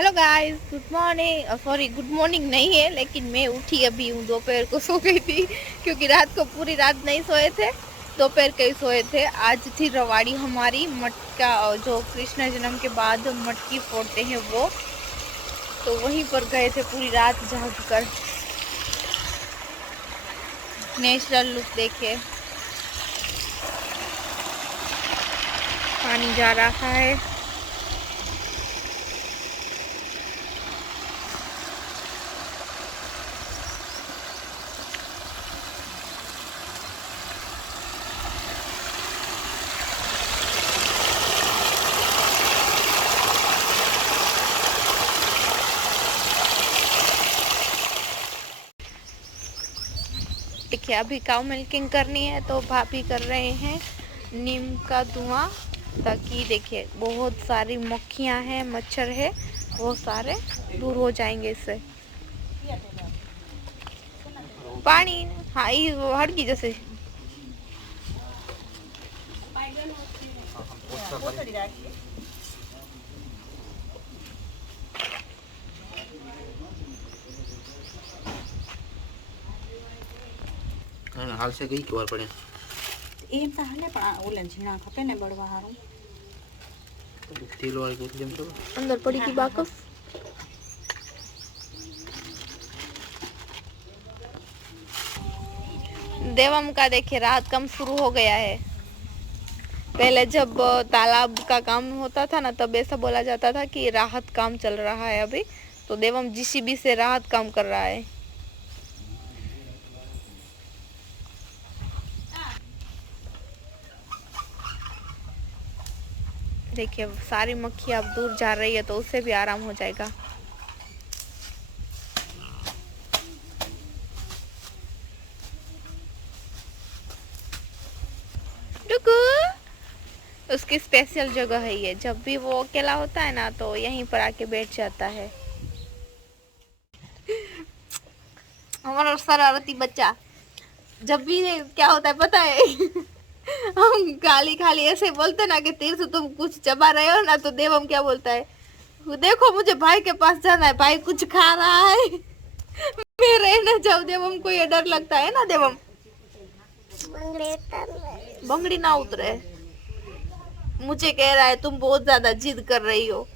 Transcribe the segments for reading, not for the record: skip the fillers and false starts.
Hello guys, good morning. Sorry, good morning नहीं है, लेकिन मैं उठी अभी हूँ। दोपहर को सो गई थी क्योंकि रात को पूरी रात नहीं सोए थे, दोपहर के ही सोए थे। आज थी रवाड़ी हमारी मटका, जो कृष्ण जन्म के बाद मटकी फोड़ते हैं वो, तो वहीं पर गए थे पूरी रात जाग कर। नेचुरल लुक देखे, पानी जा रहा है। देखिए, अभी काउ मिल्किंग करनी है तो भाभी कर रहे हैं नीम का धुआं, ताकि देखिए बहुत सारी मक्खियां हैं, मच्छर है, वो सारे दूर हो जाएंगे इससे। पानी, हाँ, ये हड़की जैसे। हाल से गई क्यों पड़े एम ताहले पण ओलन झीणा खपे ने बड़वा हारू तेल वाली बोतल में तो अंदर पड़ी की बाकस। देवम का देखिए राहत काम शुरू हो गया है। पहले जब तालाब का काम होता था ना, तब ऐसा बोला जाता था कि राहत काम चल रहा है अभी, तो देवम जीसीबी से राहत काम कर रहा है। देखिए सारी मक्खी अब दूर जा रही है, तो उससे भी आराम हो जाएगा। उसकी स्पेशल जगह है ये, जब भी वो अकेला होता है ना तो यहीं पर आके बैठ जाता है। हमारा शरारती बच्चा जब भी क्या होता है पता है हम खाली खाली ऐसे बोलते ना कि तीर से तुम कुछ चबा रहे हो ना, तो देवम क्या बोलता है, देखो मुझे भाई के पास जाना है, भाई कुछ खा रहा है मैं रहना चाहूँ। देवम को ये डर लगता है ना। देवम बंगड़ी ना उतरे, मुझे कह रहा है तुम बहुत ज्यादा जिद कर रही हो,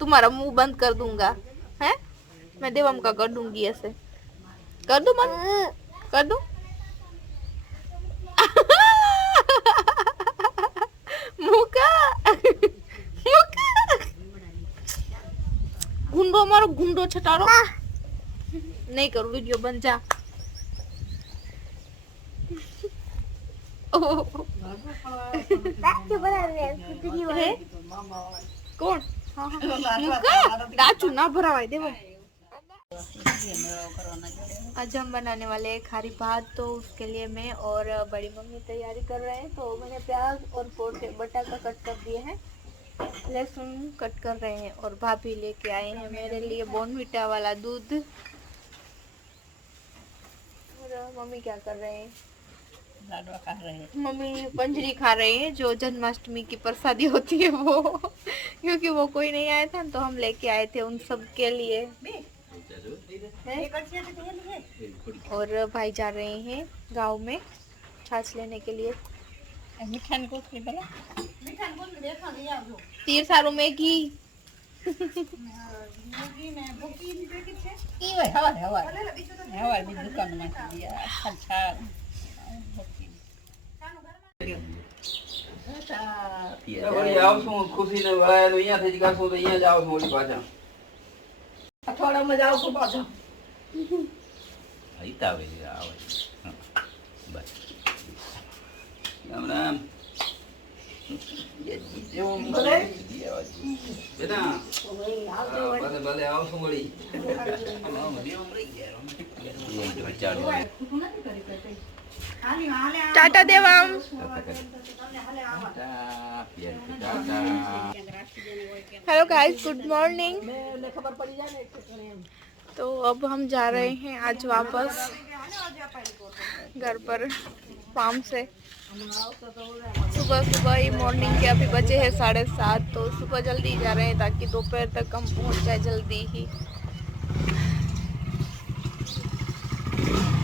तुम्हारा मुंह बंद कर दूंगा है। मैं देवम का कर दूंगी, ऐसे कर दूं, मत कर दूं मुका मुका गुंडो मारो, गुंडो छटारो। नहीं करो, वीडियो बन जा। कौन? हाँ हाँ, मुका डाचू ना भरावाई देवो। आज हम बनाने वाले हैं खारी भात, तो उसके लिए मैं और बड़ी मम्मी तैयारी कर रहे हैं। तो मैंने प्याज और बटाका कट कर दिए हैं, लहसुन कट कर रहे हैं, और भाभी लेके आए हैं मेरे लिए बॉर्नविटा वाला दूध। और मम्मी क्या कर रहे हैं? लाडवा खा रहे हैं। मम्मी पंजरी खा रहे हैं, जो जन्माष्टमी की प्रसादी होती है वो क्योंकि वो कोई नहीं आया था तो हम लेके आए थे उन सब के लिए। और भाई जा रहे हैं गांव में छाछ लेने के लिए। मिठान को तीर सारू मैगी ई वे हवा हवा हवा भी दुकान में दिया अच्छा वળી આવશું ખુશીને વળાયેલો અહીંયા થઈ જગાશું તો અહીંયા જ આવશું વળી પાછા અઠવાડિયામાં જાવ તો પાછો અહીં તો આવે છે આવે બસ રામ રામ બેટા ભલે ભલે આવશું વળી टाटा देवम। Hello guys, good morning. खबर पड़ी जाए तो अब हम जा रहे हैं आज वापस घर पर फार्म से। सुबह सुबह ही मॉर्निंग के अभी बजे हैं 7:30, तो सुबह जल्दी जा रहे हैं ताकि दोपहर तक हम पहुंच जाए जल्दी ही।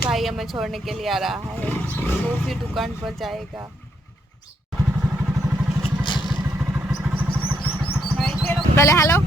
भाई हमें छोड़ने के लिए आ रहा है, वो फिर दुकान पर जाएगा। पहले हेलो।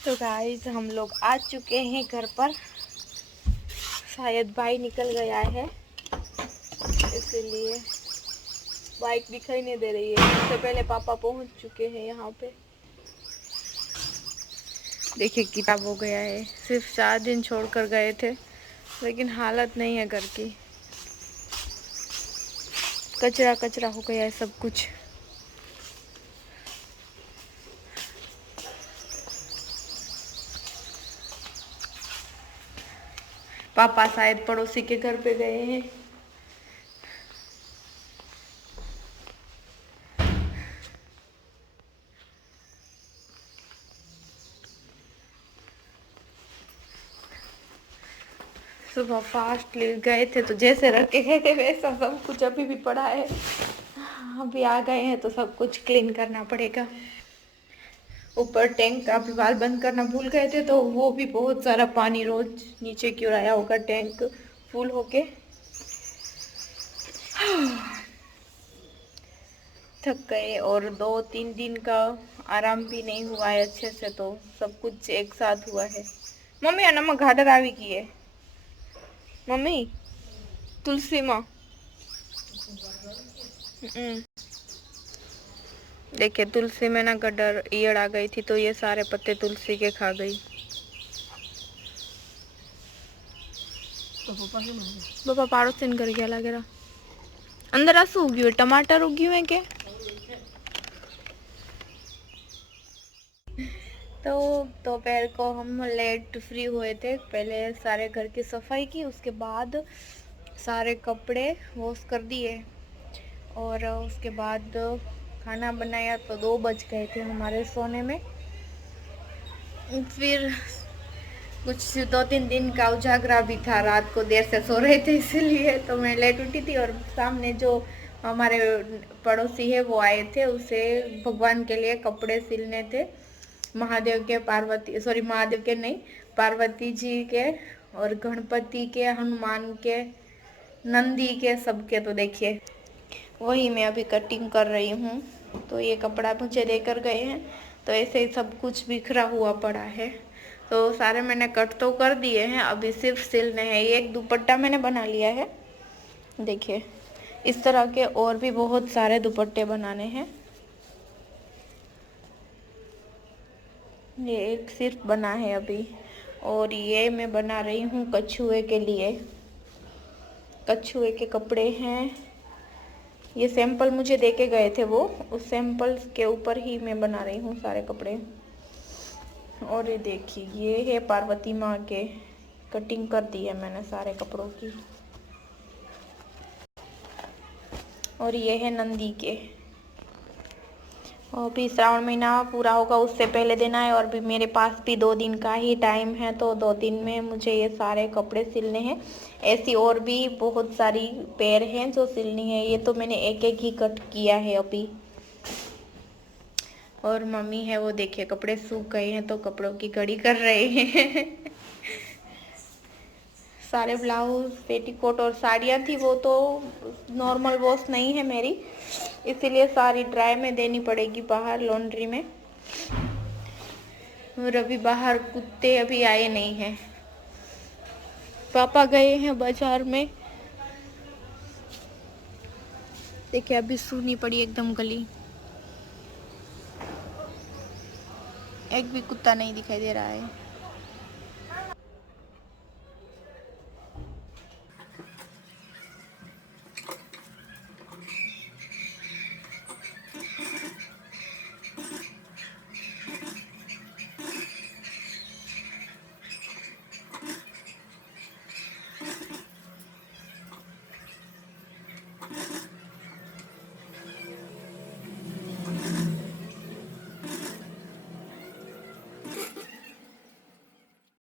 तो गाइस हम लोग आ चुके हैं घर पर। शायद भाई निकल गया है इसीलिए बाइक दिखाई नहीं दे रही है। उससे पहले पापा पहुंच चुके हैं यहाँ पे। देखिए किताब हो गया है, सिर्फ 4 दिन छोड़कर गए थे, लेकिन हालत नहीं है घर की। कचरा कचरा हो गया है सब कुछ। पापा शायद पड़ोसी के घर पे गए हैं। सुबह फास्ट ले गए थे तो जैसे रख के गए थे वैसा सब कुछ अभी भी पड़ा है। अभी आ गए हैं तो सब कुछ क्लीन करना पड़ेगा। ऊपर टैंक का भी वाल बंद करना भूल गए थे, तो वो भी बहुत सारा पानी रोज नीचे क्यों आया होगा टैंक फुल होके। थक गए और 2-3 दिन का आराम भी नहीं हुआ है अच्छे से, तो सब कुछ एक साथ हुआ है। मम्मी नमक घाटर आवी की है मम्मी तुलसी माँ। देखिए तुलसी में ना गड्ढर ईयड़ आ गई थी, तो ये सारे पत्ते तुलसी के खा गई। पापा पाड़ोसी कर गया लगे रहा। अंदर आंसू उगी हुए टमाटर उगी हुए के। तो दोपहर को हम लेट फ्री हुए थे। पहले सारे घर की सफाई की, उसके बाद सारे कपड़े वॉश कर दिए और उसके बाद खाना बनाया, तो 2 बज गए थे हमारे सोने में। फिर कुछ 2-3 दिन का उजागरा भी था, रात को देर से सो रहे थे इसलिए, तो मैं लेट उठी थी। और सामने जो हमारे पड़ोसी है वो आए थे, उसे भगवान के लिए कपड़े सिलने थे। महादेव के महादेव के नहीं, पार्वती जी के और गणपति के, हनुमान के, नंदी के, सबके। तो देखिए वही मैं अभी कटिंग कर रही हूँ। तो ये कपड़ा मुझे देकर गए हैं, तो ऐसे ही सब कुछ बिखरा हुआ पड़ा है। तो सारे मैंने कट तो कर दिए हैं, अभी सिर्फ सिलने हैं। एक दुपट्टा मैंने बना लिया है, देखिए इस तरह के और भी बहुत सारे दुपट्टे बनाने हैं। ये एक सिर्फ बना है अभी, और ये मैं बना रही हूँ कछुए के लिए। कछुए के कपड़े हैं, ये सैंपल मुझे देके गए थे वो, उस सैंपल के ऊपर ही मैं बना रही हूँ सारे कपड़े। और ये देखिए ये है पार्वती माँ के, कटिंग कर दी है मैंने सारे कपड़ों की। और ये है नंदी के। और भी श्रावण महीना पूरा होगा उससे पहले देना है, और भी मेरे पास भी 2 दिन का ही टाइम है, तो 2 दिन में मुझे ये सारे कपड़े सिलने हैं। ऐसी और भी बहुत सारी पैर हैं जो सिलनी है। ये तो मैंने एक एक ही कट किया है अभी। और मम्मी है वो देखिए कपड़े सूख गए हैं तो कपड़ों की कड़ी कर रहे हैं। सारे ब्लाउज पेटीकोट और साड़ियाँ थी वो तो नॉर्मल वॉश नहीं है मेरी, इसीलिए सारी ड्राई में देनी पड़ेगी बाहर लॉन्ड्री में। और अभी बाहर कुत्ते अभी आए नहीं हैं, पापा गए हैं बाजार में। देखिए अभी सूनी पड़ी एकदम गली, एक भी कुत्ता नहीं दिखाई दे रहा है।